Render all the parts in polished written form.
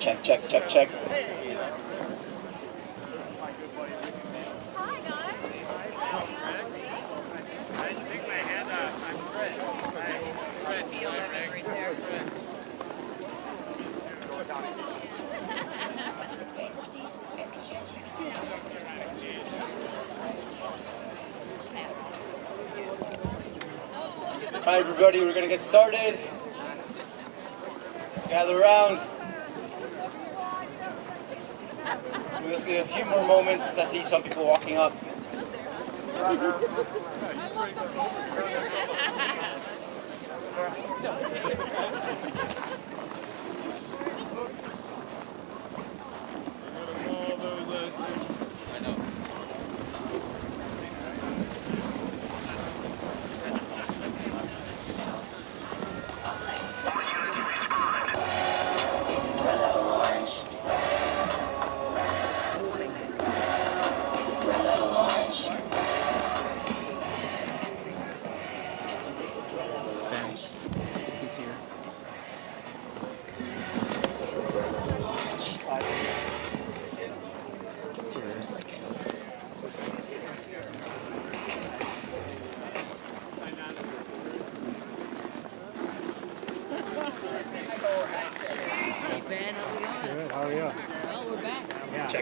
Check, check, check, check. All right, everybody, we're going to get started. Gather around. We'll just give a few more moments because I see some people walking up.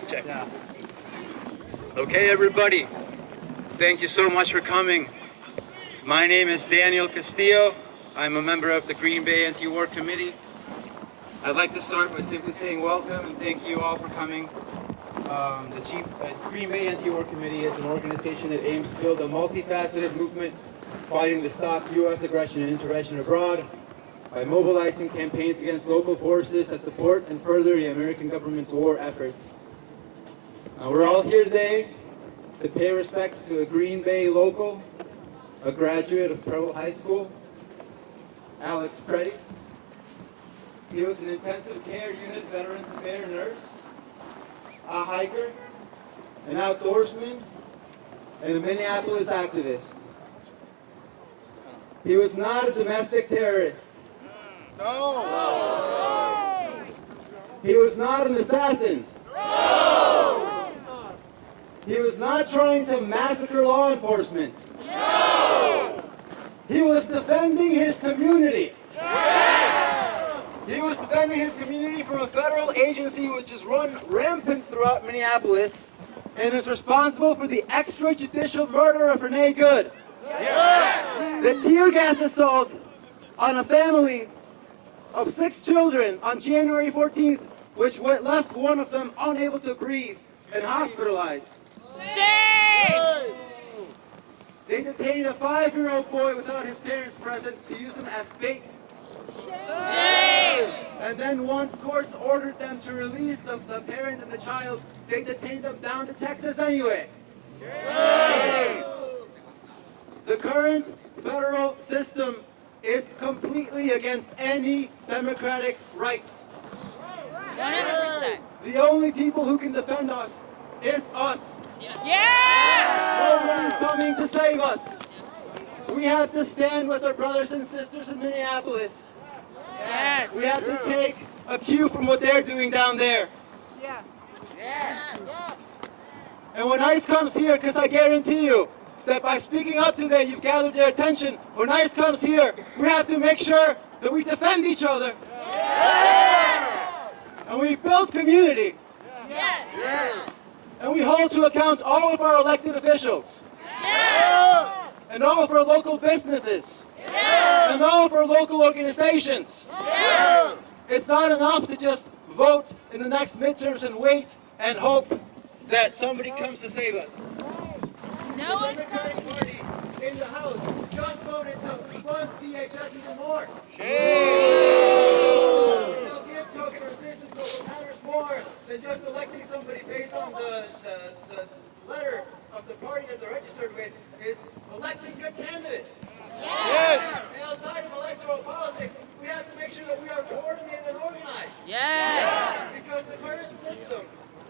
Check. Yeah. Okay, everybody. Thank you so much for coming. My name is Daniel Castillo. I'm a member of the Green Bay Anti-War Committee. I'd like to start by simply saying welcome and thank you all for coming. The Green Bay Anti-War Committee is an organization that aims to build a multifaceted movement fighting to stop U.S. aggression and intervention abroad by mobilizing campaigns against local forces that support and further the American government's war efforts. We're all here today to pay respects to a Green Bay local, a graduate of Preble High School, Alex Pretti. He was an intensive care unit Veterans Affairs nurse, a hiker, an outdoorsman, and a Minneapolis activist. He was not a domestic terrorist. No! He was not an assassin. No! He was not trying to massacre law enforcement. No! He was defending his community. Yes! He was defending his community from a federal agency which is run rampant throughout Minneapolis and is responsible for the extrajudicial murder of Renee Good. Yes! The tear gas assault on a family of 6 children on January 14th, which left one of them unable to breathe and hospitalized. Shame! They detained a 5-year-old boy without his parents' presence to use him as bait. Shame! And then once courts ordered them to release the parent and the child, they detained them down to Texas anyway. Shame! The current federal system is completely against any democratic rights. 100%. The only people who can defend us is us. Yeah! Nobody's coming to save us. We have to stand with our brothers and sisters in Minneapolis. Yes! We have to take a cue from what they're doing down there. Yes! Yes! And when ICE comes here, because I guarantee you that by speaking up today, you've gathered their attention. When ICE comes here, we have to make sure that we defend each other. Yeah! And we build community. Yes! Yes! And we hold to account all of our elected officials. Yes! And all of our local businesses. Yes! And all of our local organizations. Yes! It's not enough to just vote in the next midterms and wait and hope that somebody comes to save us. No The one's Democratic coming. Party in the House just voted to fund DHS even more. They'll give token resistance to what matters more than just electing somebody based on the letter of the party that they're registered with, is electing good candidates. Yes! And outside of electoral politics, we have to make sure that we are coordinated and organized. Yes! Because the current system,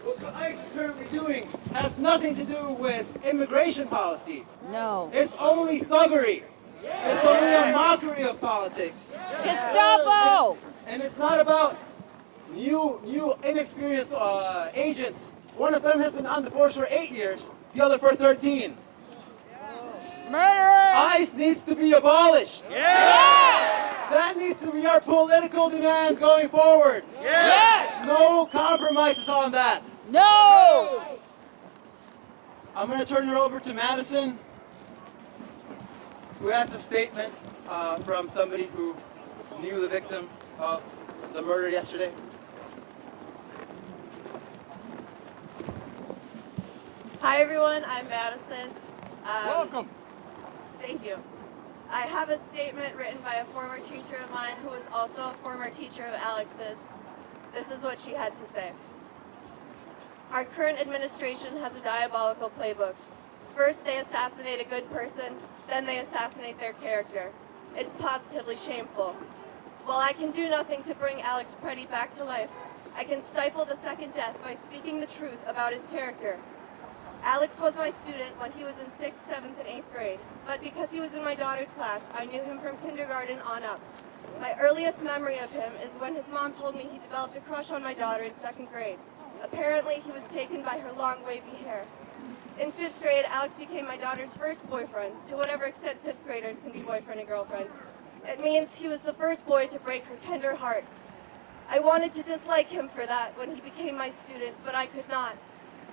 what ICE is currently doing, has nothing to do with immigration policy. No. It's only thuggery. It's only a mockery of politics. Gestapo! And it's not about new inexperienced agents. One of them has been on the force for 8 years, the other for 13. ICE needs to be abolished. That needs to be our political demand going forward. No compromises on that. No! I'm going to turn it over to Madison, who has a statement from somebody who knew the victim of the murder yesterday. Hi everyone, I'm Madison. Welcome. Thank you. I have a statement written by a former teacher of mine who was also a former teacher of Alex's. This is what she had to say. Our current administration has a diabolical playbook. First they assassinate a good person, then they assassinate their character. It's positively shameful. While I can do nothing to bring Alex Pretti back to life, I can stifle the second death by speaking the truth about his character. Alex was my student when he was in 6th, 7th, and 8th grade, but because he was in my daughter's class, I knew him from kindergarten on up. My earliest memory of him is when his mom told me he developed a crush on my daughter in 2nd grade. Apparently, he was taken by her long, wavy hair. In 5th grade, Alex became my daughter's first boyfriend, to whatever extent 5th graders can be boyfriend and girlfriend. It means he was the first boy to break her tender heart. I wanted to dislike him for that when he became my student, but I could not.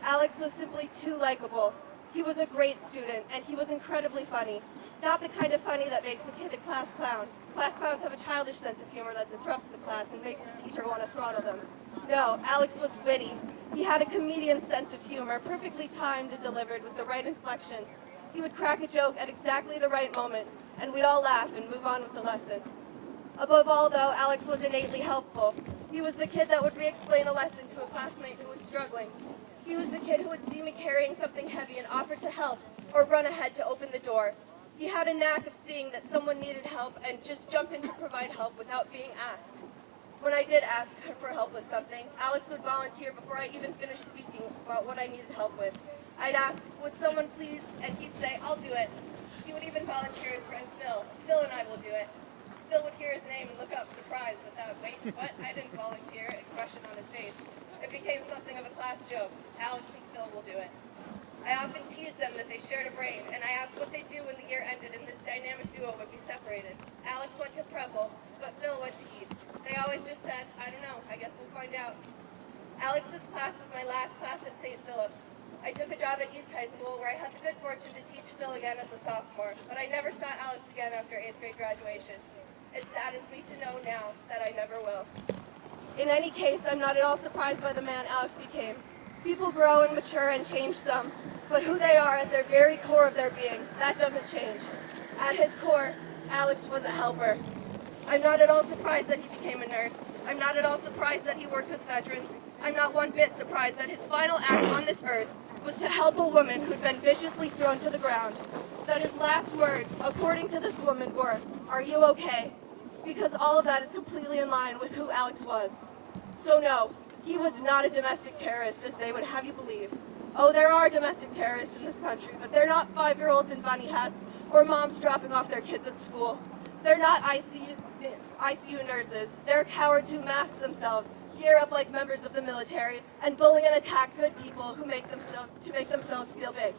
Alex was simply too likable. He was a great student, and he was incredibly funny. Not the kind of funny that makes the kid a class clown. Class clowns have a childish sense of humor that disrupts the class and makes the teacher want to throttle them. No, Alex was witty. He had a comedian's sense of humor, perfectly timed and delivered with the right inflection. He would crack a joke at exactly the right moment, and we'd all laugh and move on with the lesson. Above all, though, Alex was innately helpful. He was the kid that would re-explain a lesson to a classmate who was struggling. He was the kid who would see me carrying something heavy and offer to help, or run ahead to open the door. He had a knack of seeing that someone needed help and just jump in to provide help without being asked. When I did ask for help with something, Alex would volunteer before I even finished speaking about what I needed help with. I'd ask, would someone please, and he'd say, I'll do it. He would even volunteer his friend Phil. Phil and I will do it. Phil would hear his name and look up surprised with that, wait, what? I didn't volunteer, expression on his face. It became something of a class joke. Alex and Phil will do it. I often teased them that they shared a brain, and I asked what they'd do when the year ended and this dynamic duo would be separated. Alex went to Preble, but Phil went to East. They always just said, I don't know, I guess we'll find out. Alex's class was my last class at St. Philip. I took a job at East High School where I had the good fortune to teach Phil again as a sophomore, but I never saw Alex again after 8th grade graduation. It saddens me to know now that I never will. In any case, I'm not at all surprised by the man Alex became. People grow and mature and change some, but who they are at their very core of their being, that doesn't change. At his core, Alex was a helper. I'm not at all surprised that he became a nurse. I'm not at all surprised that he worked with veterans. I'm not one bit surprised that his final act on this earth was to help a woman who'd been viciously thrown to the ground. That his last words, according to this woman, were, "Are you okay?" Because all of that is completely in line with who Alex was. So no, he was not a domestic terrorist as they would have you believe. Oh, there are domestic terrorists in this country, but they're not 5-year-olds in bunny hats or moms dropping off their kids at school. They're not ICU nurses. They're cowards who mask themselves, gear up like members of the military, and bully and attack good people who make themselves feel big.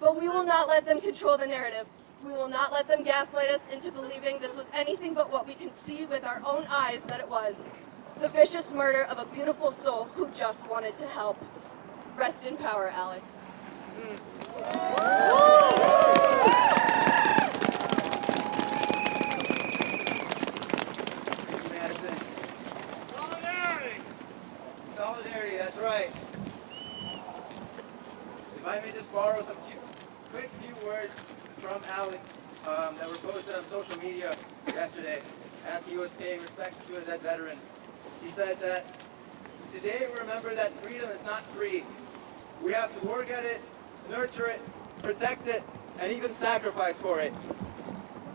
But we will not let them control the narrative. We will not let them gaslight us into believing this was anything but what we can see with our own eyes that it was. The vicious murder of a beautiful soul who just wanted to help. Rest in power, Alex. Madison. Solidarity, that's right. If I may just borrow some quick few words from Alex that were posted on social media yesterday as he was paying respects to a dead veteran. He said that today we remember that freedom is not free. We have to work at it, nurture it, protect it, and even sacrifice for it.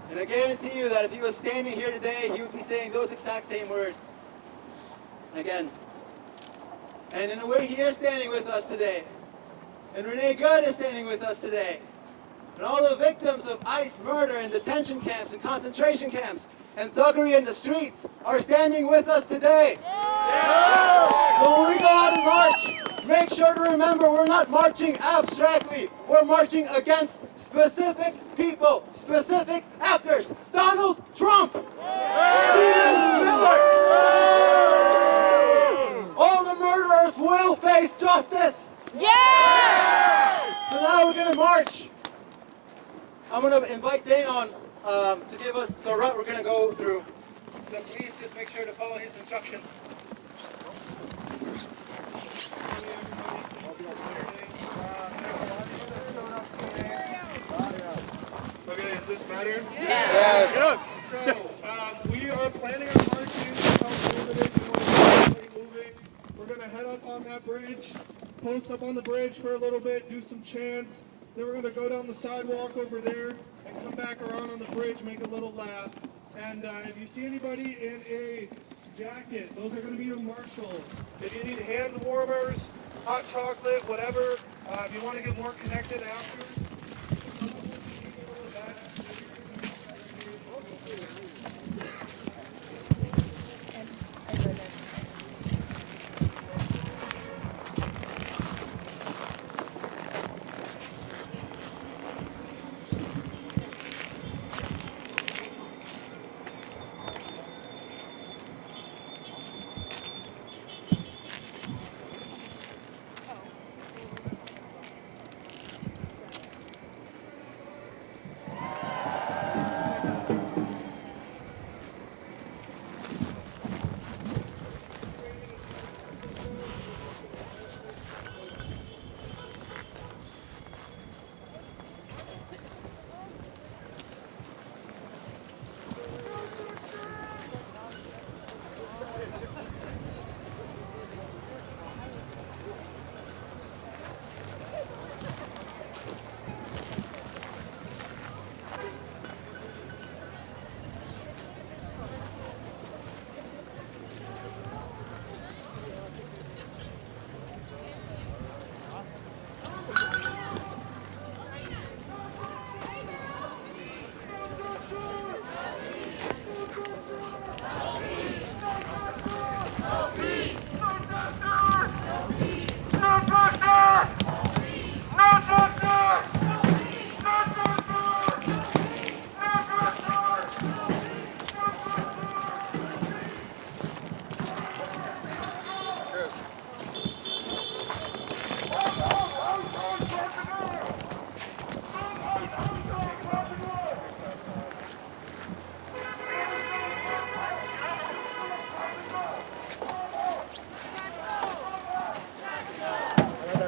And I guarantee you that if he was standing here today, he would be saying those exact same words. Again. And in a way, he is standing with us today. And Renee Good is standing with us today. And all the victims of ICE murder in detention camps and concentration camps and thuggery in the streets are standing with us today. Yeah. So when we go out and march, make sure to remember we're not marching abstractly. We're marching against specific people, specific actors. Donald Trump, Stephen Miller. All the murderers will face justice. Yes! So now we're going to march. I'm going to invite Dane on to give us the route we're going to go through. So please just make sure to follow his instructions. Okay, is this better? Yes. Yes. So, we are planning on marching. How cool it is. We want to get everybody moving. We're going to head up on that bridge, post up on the bridge for a little bit, do some chants. Then we're going to go down the sidewalk over there and come back around on the bridge, make a little lap. And if you see anybody in a jacket, those are going to be your marshals. If you need hand warmers, hot chocolate, whatever, if you want to get more connected after,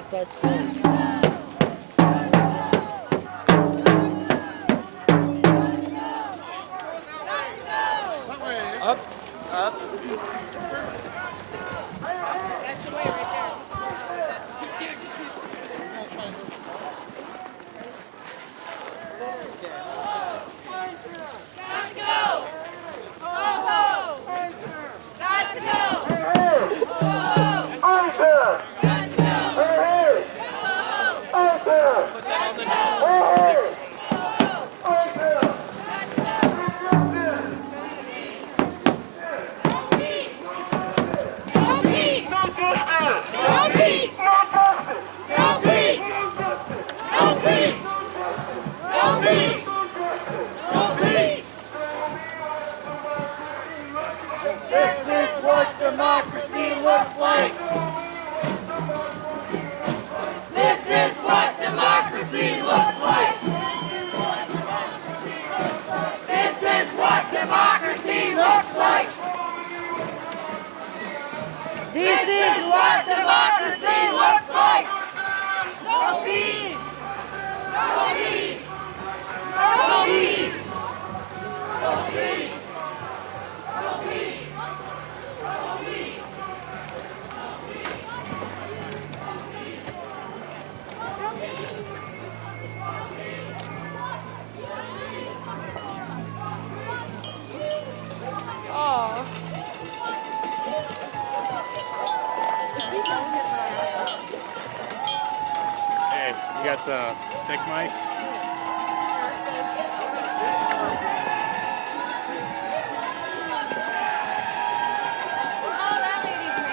side's closed. That way. Up. Up. That's the way right there. Got to go! Ho ho! Got to go! Ho ho! This is what democracy looks like. This is what democracy looks like. This is what democracy looks like. This is what democracy looks like. No peace. No peace. No peace. No peace. No peace. No peace. Hey, you got the stick mic? Oh, that lady's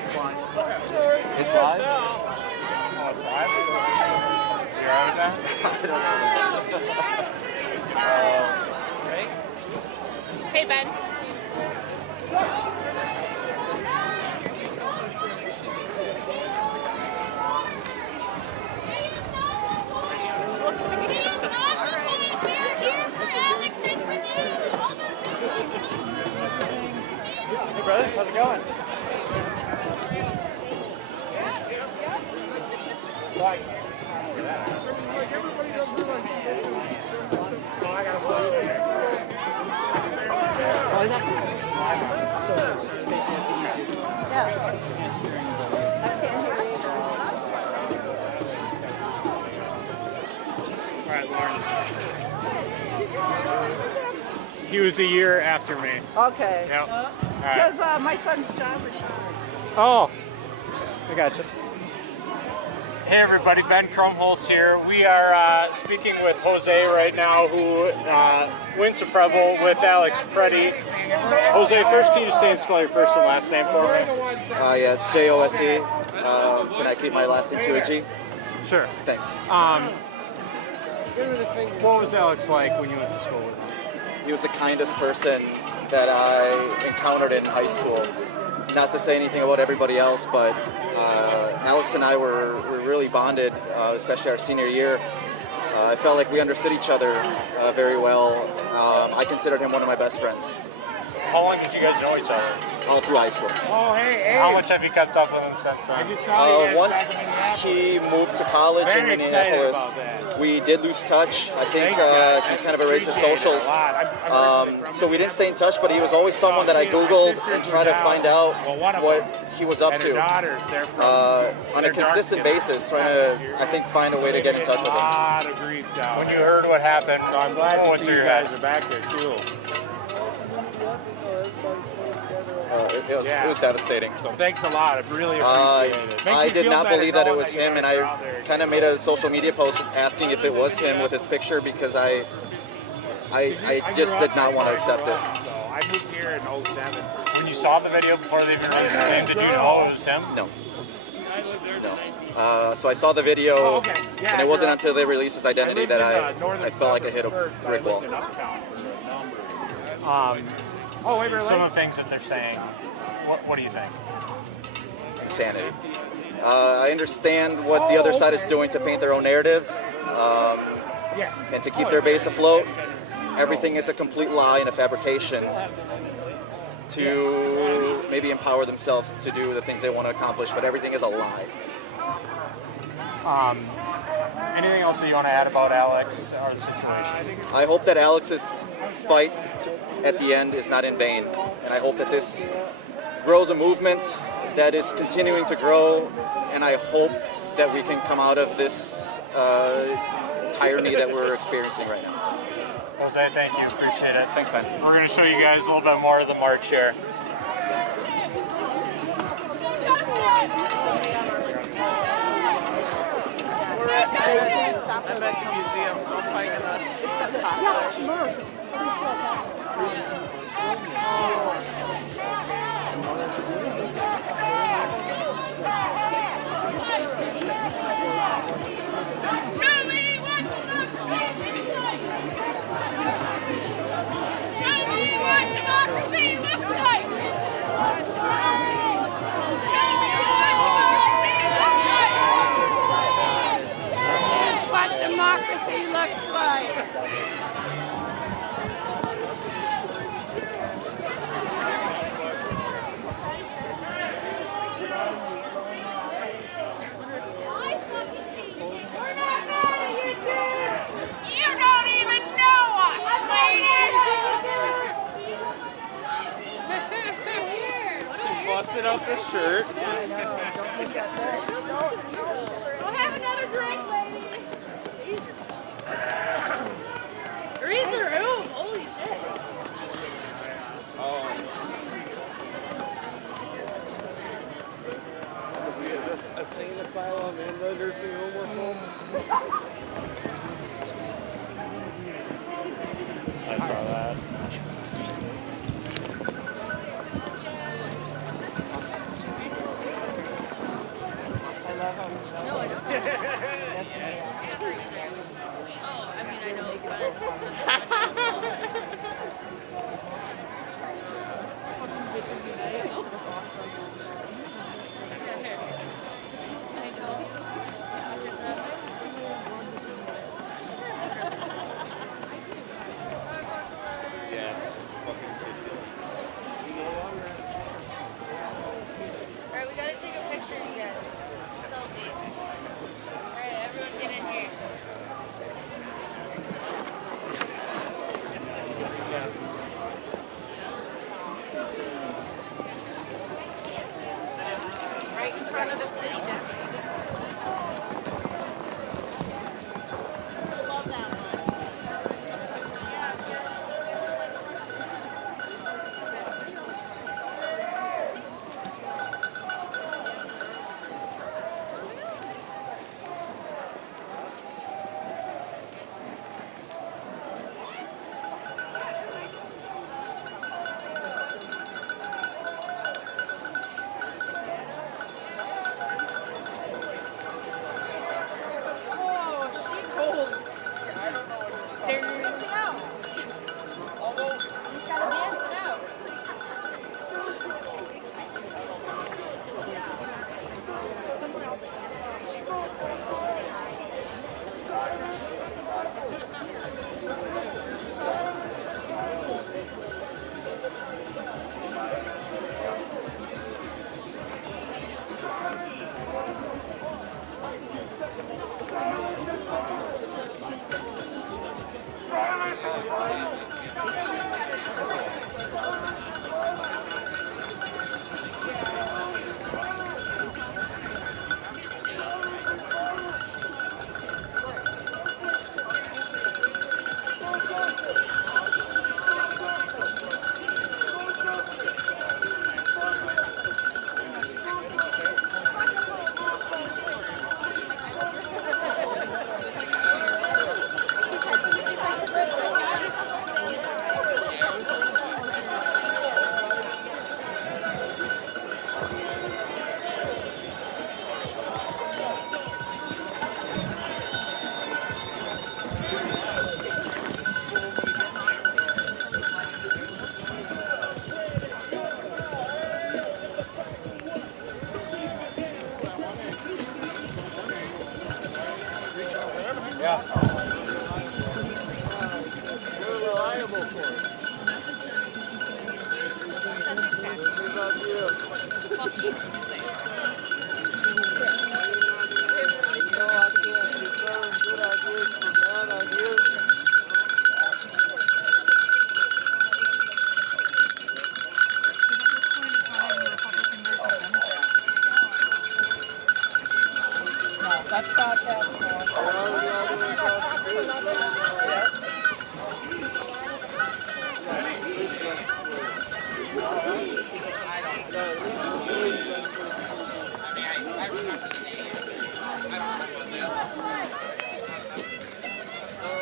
It's live. It's live? Oh, it's live? You're out of that? Hey, Ben. Hey, brother, how's it going? All right, Lauren. He was a year after me. Okay. Yep. All right. Because my son's John Rashad. Oh, I gotcha. Hey everybody, Ben Krumholz here. We are speaking with Jose right now, who went to Preble with Alex Pretti. Jose, first can you just say and spell your first and last name for me? Yeah, it's Jose. Can I keep my last name to a G? Sure. Thanks. What was Alex like when you went to school with him? He was the kindest person that I encountered in high school. Not to say anything about everybody else, but Alex and I were really bonded, especially our senior year. I felt like we understood each other very well. I considered him one of my best friends. How long did you guys know each other? All through high school. Oh, hey. How much have you kept up with him since then? Once he moved to college in Minneapolis, we did lose touch. I think he kind of erased his socials. So we didn't stay in touch, but he was always someone that I Googled and tried to find out what he was up to on a consistent basis, trying to, I think, find a way to get in touch with him. When you heard what happened, I'm glad to see you guys are back there too. It was devastating. So thanks a lot. I really appreciate it. I did not believe that it was him, and I kind of made a social media post asking if it was him with his picture because I just did not want to accept it. So I moved here in 07. When you saw the video before they even released his name, did you know it was him? No. So I saw the video, and it wasn't until they released his identity that I felt like I hit a brick wall. Some of the things that they're saying, what do you think? Insanity. I understand what the other side is doing to paint their own narrative and to keep their base afloat. Everything is a complete lie and a fabrication to maybe empower themselves to do the things they want to accomplish, but everything is a lie. Anything else that you want to add about Alex or the situation? I hope that Alex's fight at the end is not in vain, and I hope that this grows a movement that is continuing to grow, and I hope that we can come out of this tyranny that we're experiencing right now. Jose, thank you. Appreciate it. Thanks, Ben. We're going to show you guys a little bit more of the march here. I'm at the museum, so I'm finding us. Democracy looks like. You don't even know us, lady. She busted up the shirt. Don't have another drink, lady. Read the room. Holy shit. A sane asylum and the nursing home or home. I saw that. front of the city deputy.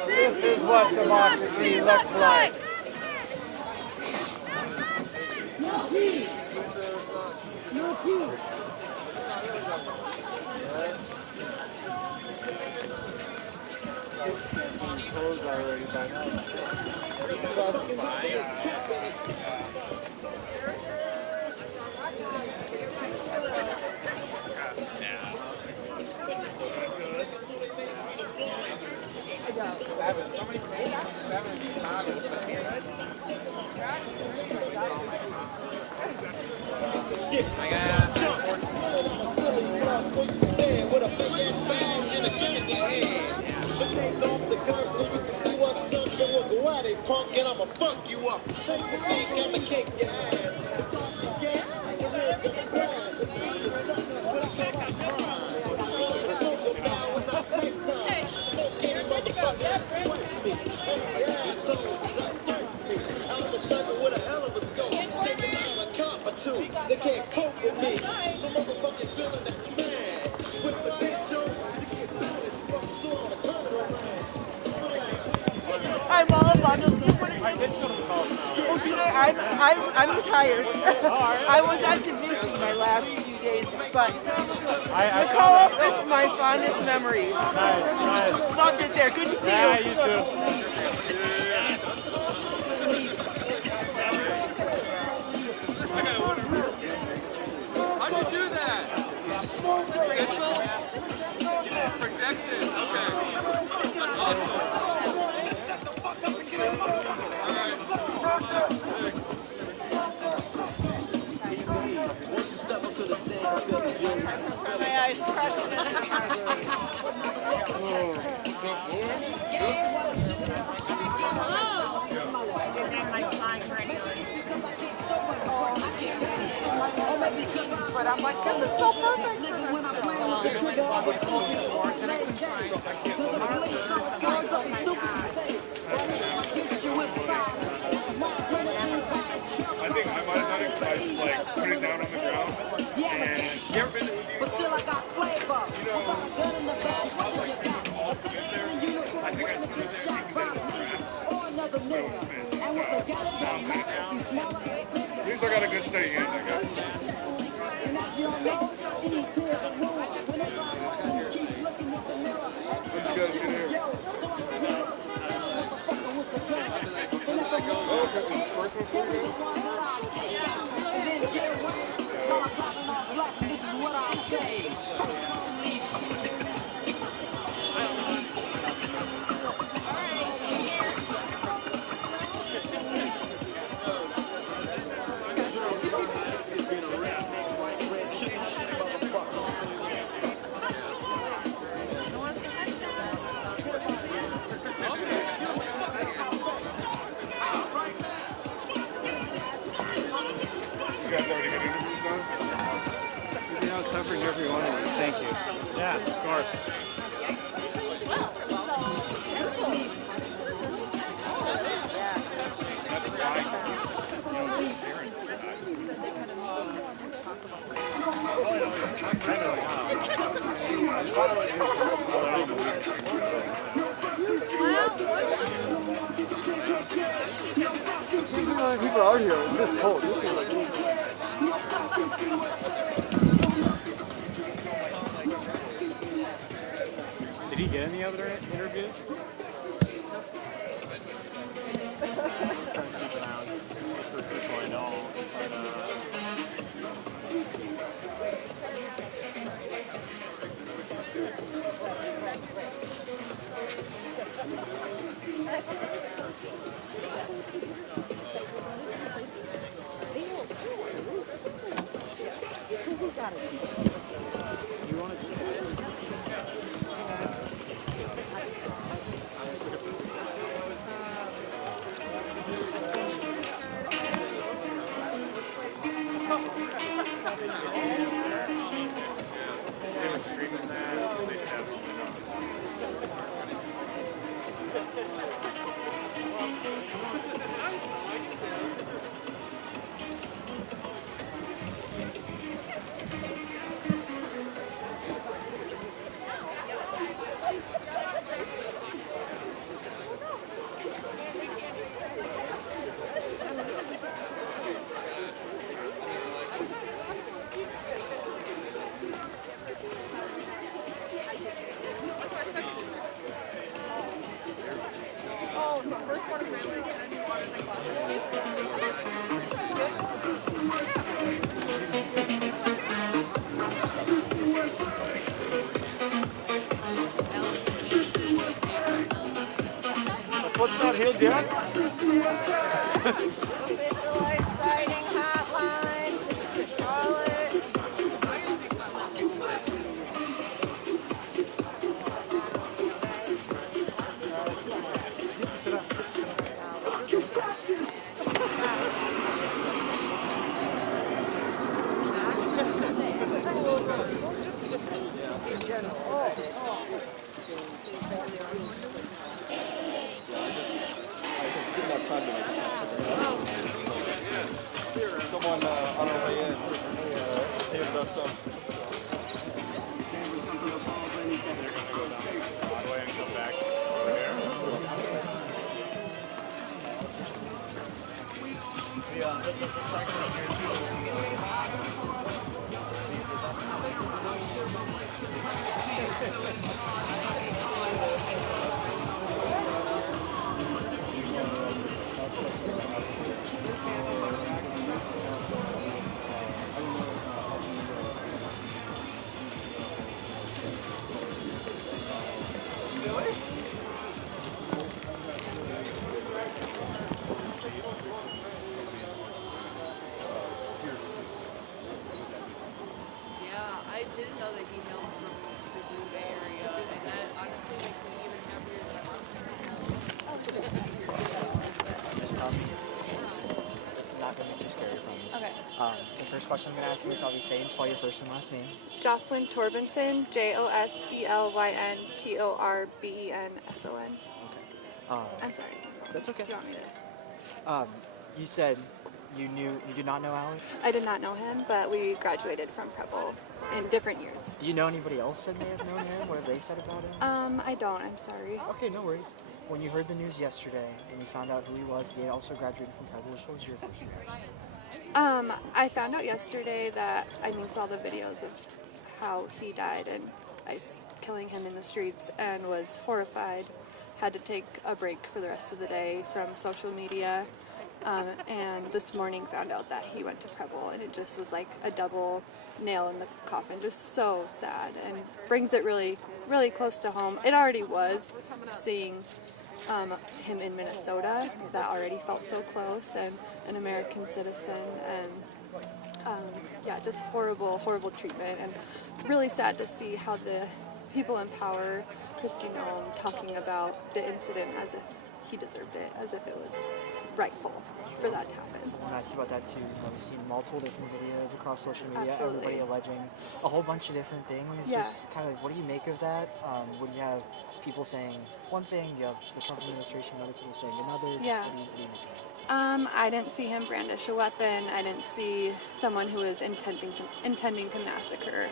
This is what democracy looks like. No peace. No peace. Punk and I'ma fuck you up. Think I'ma kick your ass. They can't cope with me. The motherfucking feeling that's mad. With potential to get balanced from so I'm a turn it around. I'm all about to see what I'm retired. I was on Da Vinci my last few days, but Nicole is my fondest memories. Nice. Loved it there. Good to see you. Yeah, you too. How'd you do that? Stencil? Projection. Okay. Awesome. Once you step up to the stage, I'll tell the jury. My eyes crushing it. I'm like, this is so perfect. I think I might have done it because I just like put it down on the ground. And you ever been to But still I got flavor. I got a gun in the bag, what do you got? A civilian in uniform ready to get shot by police or another nigga. And with a gun that might be smaller and bigger. at least I got a good steady hand, I guess. And as y'all know, any tear the room. Whenever I roll, you keep looking at the mirror. Let's you guys get here. Yo, so I can hear a motherfucker with the gun. And if I'm Oh, okay, this is the first one for you guys? one that I take out and then get away. While I'm dropping off black, this is what I say. You guys already got interviews done? Covering every one of these. Thank you. Yeah, of course. People out here, it's just cold. This is like Did he get any other interviews? What's not healed yet? Someone on our way in saved us some. not going to be too scary, I promise. Okay. The first question I'm going to ask you is obviously spell your first and last name. Jocelyn Torbenson, JoselynSon. Okay. I'm sorry. That's okay. Do you want me to? You said you did not know Alex? I did not know him, but we graduated from Preble in different years. Do you know anybody else that may have known him? What have they said about him? I don't. I'm sorry. Okay, no worries. When you heard the news yesterday and you found out who he was, he also graduated from Preble. What was your first reaction? I found out yesterday that saw the videos of how he died and ICE killing him in the streets and was horrified. Had to take a break for the rest of the day from social media. And this morning found out that he went to Preble, and it just was like a double nail in the coffin. Just so sad, and brings it really, really close to home. It already was seeing him in Minnesota. That already felt so close, and an American citizen, and just horrible, horrible treatment, and really sad to see how the people in power, Kristi Noem, talking about the incident as if he deserved it, as if it was rightful for that to happen. I want to ask you about that too. We've seen multiple different videos across social media, Absolutely. Everybody alleging a whole bunch of different things. Yeah. Just kind of, what do you make of that? When you have people saying one thing, you have the Trump administration, other people saying another. Yeah. What do you make of that? I didn't see him brandish a weapon. I didn't see someone who was intending to massacre.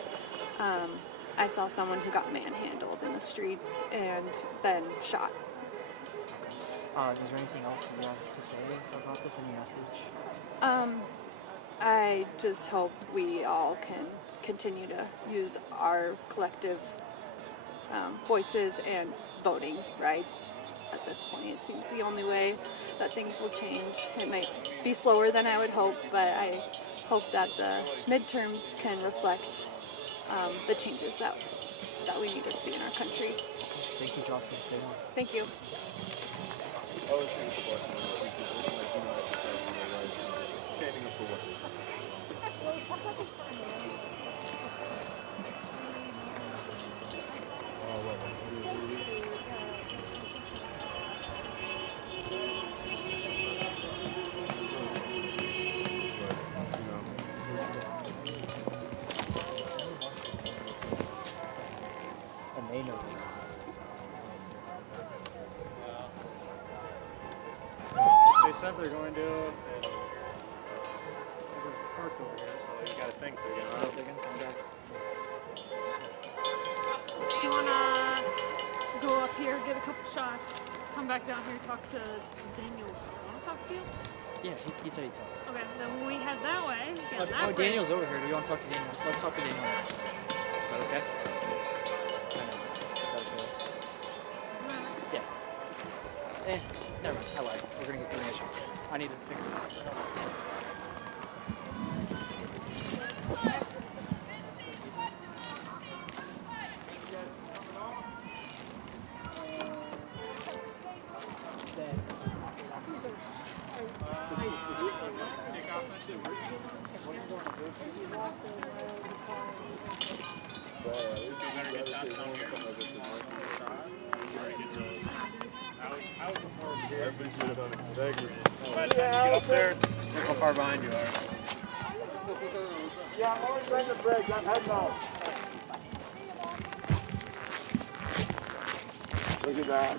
I saw someone who got manhandled in the streets and then shot. Is there anything else you have to say about this? Any message? I just hope we all can continue to use our collective voices and voting rights. At this point, it seems the only way that things will change. It might be slower than I would hope, but I hope that the midterms can reflect the changes that we need to see in our country. Thank you, Jocelyn. Stay on. Thank you. And they know. They said they're going to park over here, so you gotta think they're gonna come back. Do you wanna go up here, get a couple shots, come back down here, talk to Daniel? Wanna talk to you? Yeah, he said he talked. Okay, then when we head that way, get on that bridge. Daniel's over here. Do you want to talk to Daniel? Let's talk to Daniel. Is that okay? Is that okay? Yeah. Never mind. I lied. We're gonna get a shot. I need to figure it out. Get up there, look how far behind you are. Yeah, I'm always on the bridge. I'm heading out. Look at that.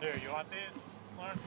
There, you want these, Lauren?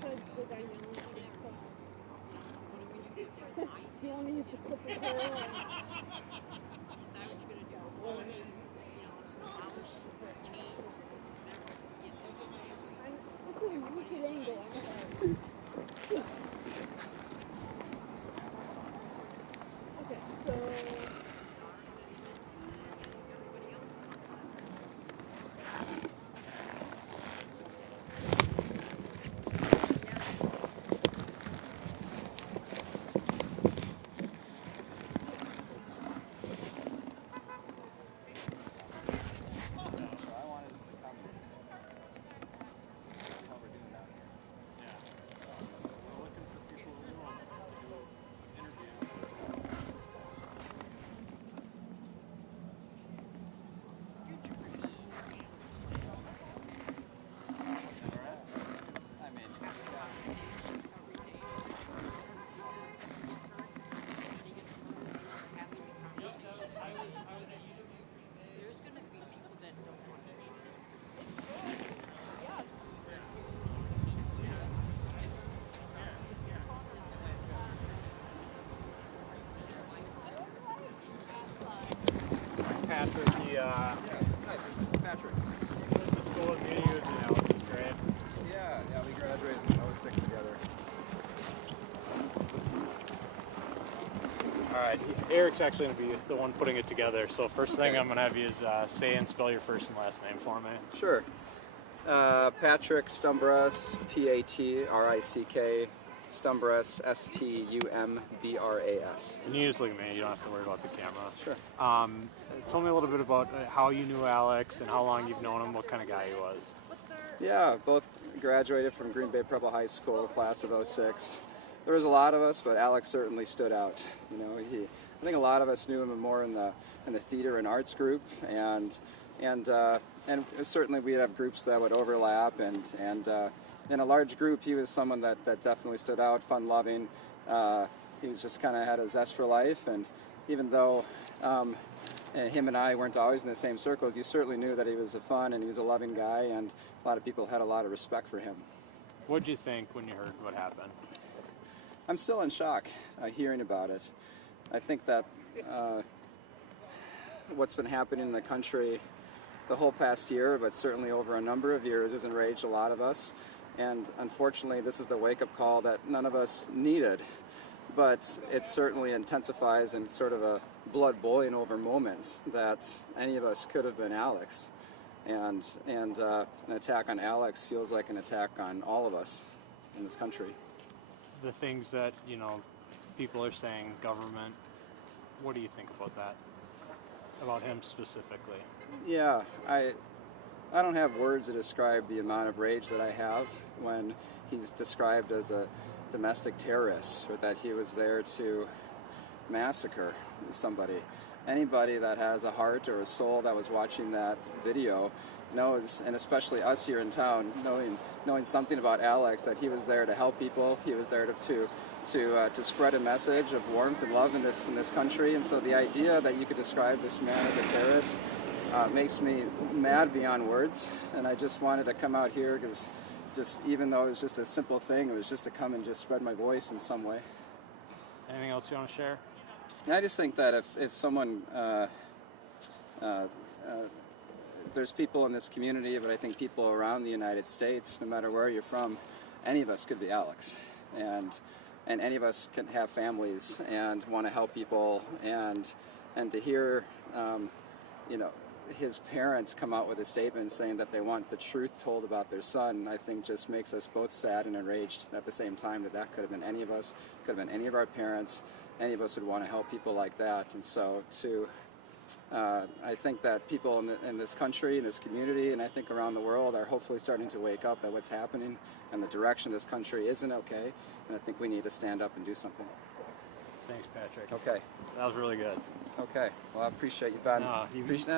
thought he said was I yelling at him, so. He only used to clip his hair and... Look at him, wicked angle. Okay, so... Patrick, Patrick. the school of meeting you in Alex's grade. Yeah, we graduated in 06 together. Alright, Eric's actually going to be the one putting it together, so first thing I'm going to have you is say and spell your first and last name for me. Sure. Patrick Stumbras, P-A-T-R-I-C-K, Stumbras, S-T-U-M-B-R-A-S. And you just look at me, you don't have to worry about the camera. Sure. Tell me a little bit about how you knew Alex and how long you've known him, what kind of guy he was. Yeah, both graduated from Green Bay Preble High School, class of 06. There was a lot of us, but Alex certainly stood out. You know, I think a lot of us knew him more in the theater and arts group, and certainly we'd have groups that would overlap, and in a large group, he was someone that definitely stood out, fun-loving. He was just kind of had a zest for life, and even though him and I weren't always in the same circles, you certainly knew that he was a fun and he was a loving guy, and a lot of people had a lot of respect for him. What did you think when you heard what happened? I'm still in shock hearing about it. I think that what's been happening in the country the whole past year, but certainly over a number of years, has enraged a lot of us. And unfortunately, this is the wake-up call that none of us needed. But it certainly intensifies in sort of a blood boiling over moment that any of us could have been Alex. And an attack on Alex feels like an attack on all of us in this country. The things that, you know, people are saying, government, what do you think about that? About him specifically? Yeah, I don't have words to describe the amount of rage that I have when he's described as a domestic terrorist, or that he was there to massacre somebody. Anybody that has a heart or a soul that was watching that video knows, and especially us here in town, knowing something about Alex, that he was there to help people. He was there to spread a message of warmth and love in this country. And so the idea that you could describe this man as a terrorist makes me mad beyond words. And I just wanted to come out here because, just even though it was just a simple thing, it was just to come and just spread my voice in some way. Anything else you want to share? I just think that if someone, there's people in this community, but I think people around the United States, no matter where you're from, any of us could be Alex. And any of us can have families and want to help people, and to hear, his parents come out with a statement saying that they want the truth told about their son, I think just makes us both sad and enraged at the same time. That could have been any of us, could have been any of our parents. Any of us would want to help people like that. And so I think that people in this country, in this community, and I think around the world are hopefully starting to wake up that what's happening and the direction of this country isn't okay. And I think we need to stand up and do something. Thanks, Patrick. Okay. That was really good. Okay. Well, I appreciate you, Ben. No, I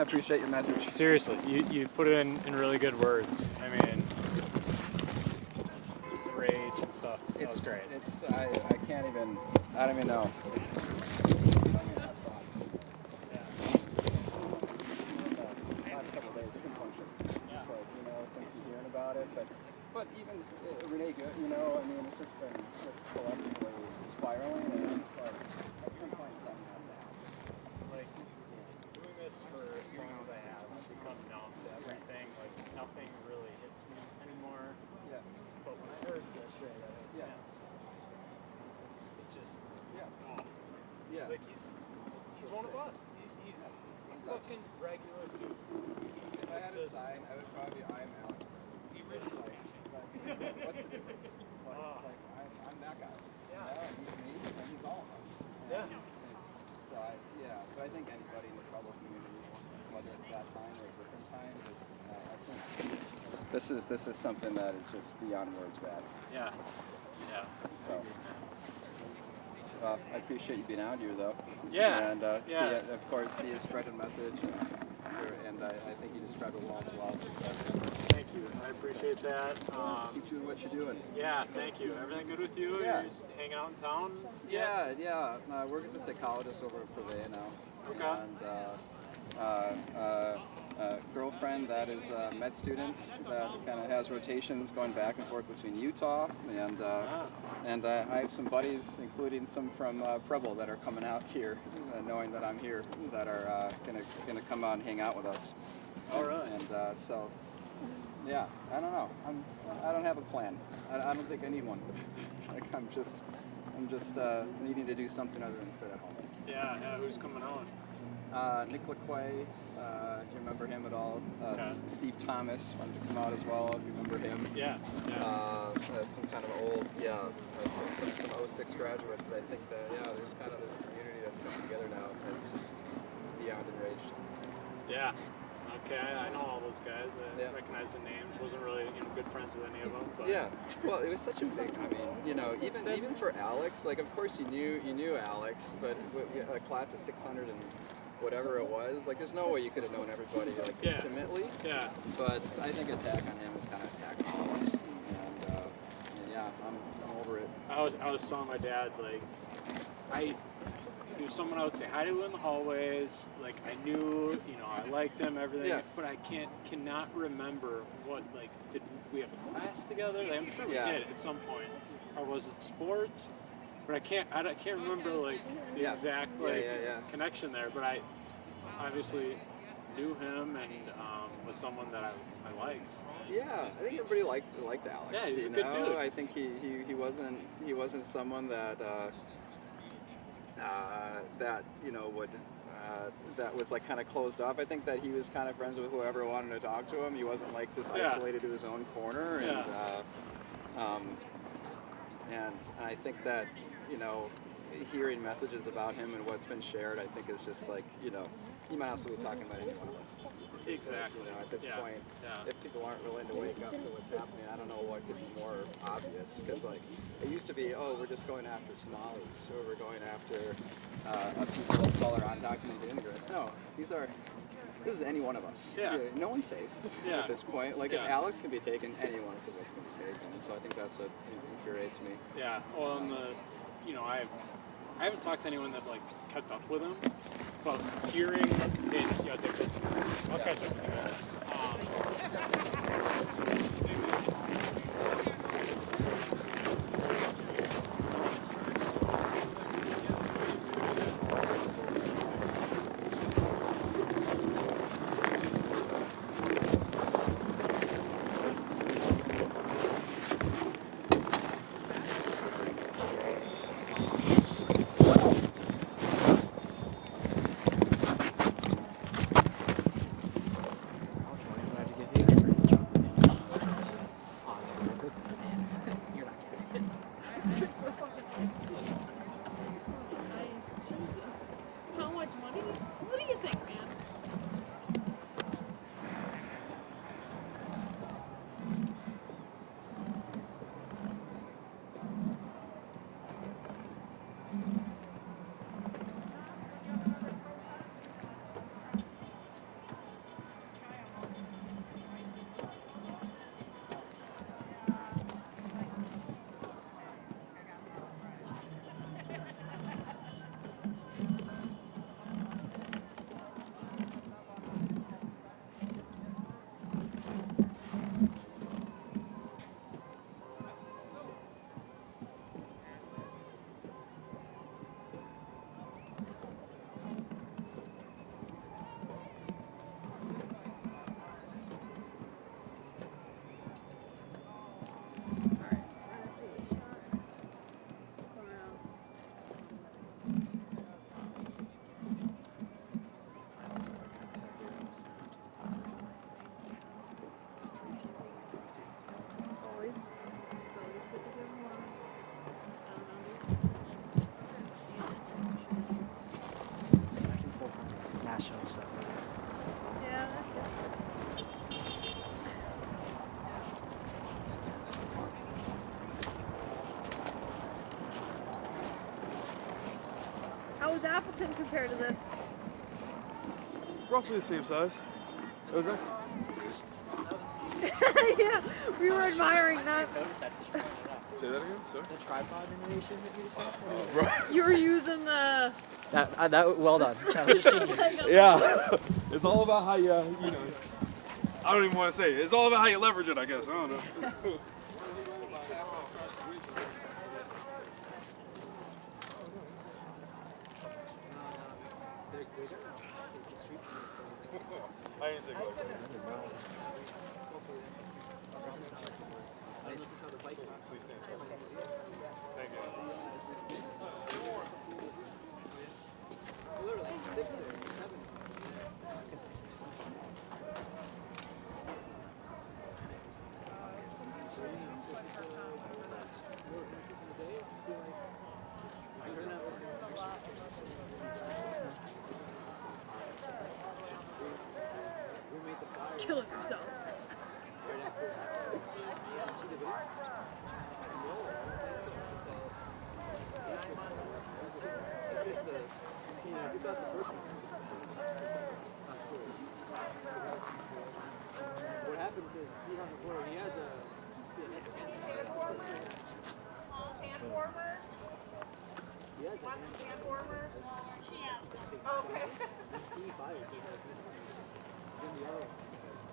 appreciate your message. Seriously, you put it in really good words. I mean, rage and stuff. That was great. I can't even, I don't even know. But even Renee, what's the difference? Like I'm that guy. Yeah. And he's me, and he's all of us. Yeah. But I think anybody in the Preble community, whether it's that time or a different time, I think this is something that is just beyond words bad. Yeah. Yeah. So. I appreciate you being out here, though. Yeah. And see you spread a message, and I think you described it well as well. Thank you. I appreciate that. Keep doing what you're doing. Yeah, thank you. Everything good with you? Yeah. You're just hanging out in town? Yeah. I work as a psychologist over at Preble now. Okay. And girlfriend that is med students that kind of has rotations going back and forth between Utah and I have some buddies, including some from Preble, that are coming out here, knowing that I'm here, that are gonna come out and hang out with us. All right. And so, yeah, I don't know. I don't have a plan. I don't think I need one. Like I'm just needing to do something other than sit at home. Yeah. Who's coming on? Nick LaQuay, if you remember him at all. Steve Thomas wanted to come out as well, if you remember him. Yeah. Some kind of old, some 06 graduates that I think that, there's kind of this community that's coming together now. It's just beyond enraged. Yeah. Okay, I know all those guys. I recognize the names. Wasn't really good friends with any of them. But. Yeah. Well, it was such a big. I mean, even for Alex, like of course you knew Alex, but a class of 600 and whatever it was, like there's no way you could have known everybody like intimately. Yeah. But I think attack on him is kind of attack on all of us. And I'm over it. I was telling my dad, like, I knew someone I would say hi to in the hallways. Like I knew, I liked them, everything. But I cannot remember what, like, did we have a class together? Like, I'm sure we did at some point, or was it sports? But I can't remember like the exact connection there. But I obviously knew him and was someone that I liked. Yeah, I think everybody liked Alex. Yeah, he's a good dude. I think he wasn't someone that that was like kind of closed off. I think that he was kind of friends with whoever wanted to talk to him. He wasn't like just isolated to his own corner. And I think that hearing messages about him and what's been shared, I think is just like he might also be talking about any one of us. Exactly. At this point, if people aren't willing to wake up to what's happening, I don't know what could be more obvious. Because like it used to be, we're just going after Somalis, or we're going after people of color, undocumented immigrants. No, this is any one of us. Yeah. No one's safe at this point. Like if Alex can be taken, any one of us can be taken. And so I think that's what infuriates me. Yeah. Well, I haven't talked to anyone that like kept up with him, but hearing it, take this. I'll catch up with show stuff too. Yeah. How was Appleton compared to this? Roughly the same size. It was Yeah, we were admiring that. Say that again, sorry? The tripod innovation that you just had? Right. You were using the... That well done. That was genius. Yeah. It's all about how you know. I don't even want to say it. It's all about how you leverage it, I guess. I don't know. I didn't think like that. Please stand. Thank you. Killing themselves. What happens is he's on the floor. He has a hand warmer. He has a hand warmer. Okay.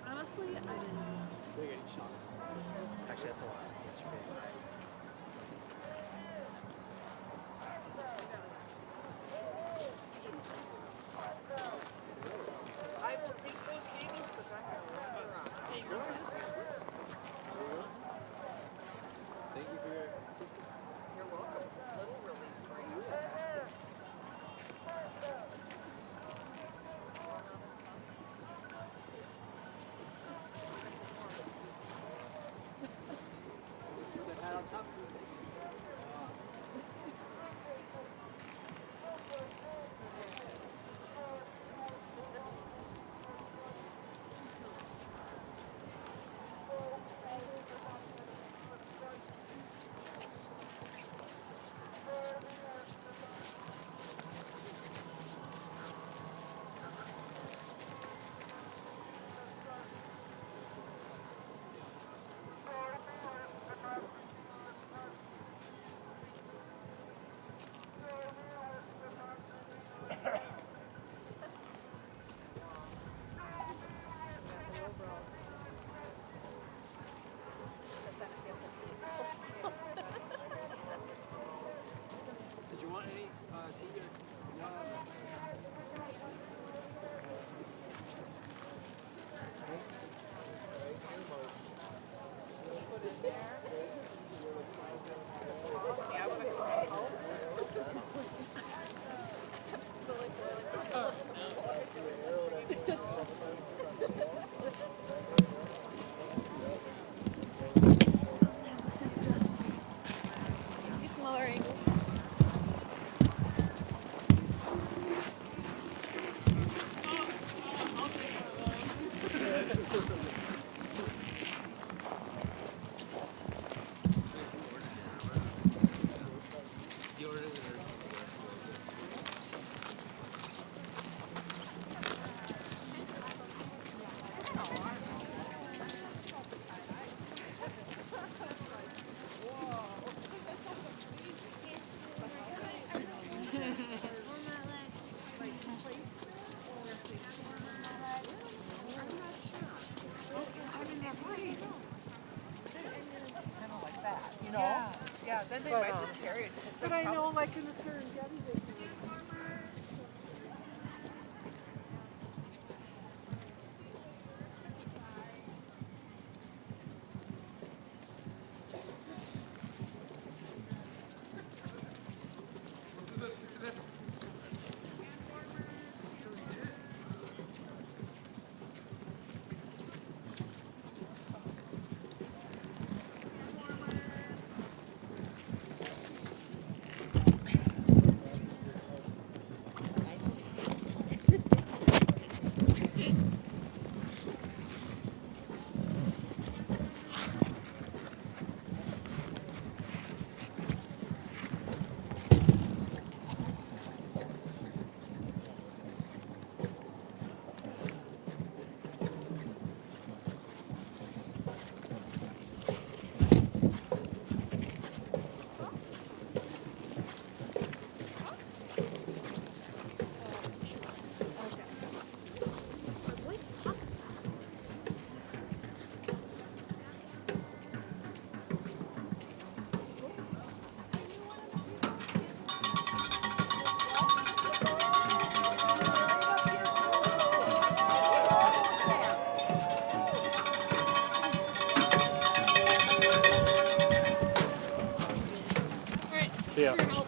Honestly, I didn't know. They're getting shot. Actually, that's a lot yesterday. I will take those babies because I'm going to run around. Thank you for your assistance. You're welcome. Little relief for you. Did you want any tea or Need some other angles. Yeah, then they might have carried. But I know, like in the Serengeti, they do. See ya.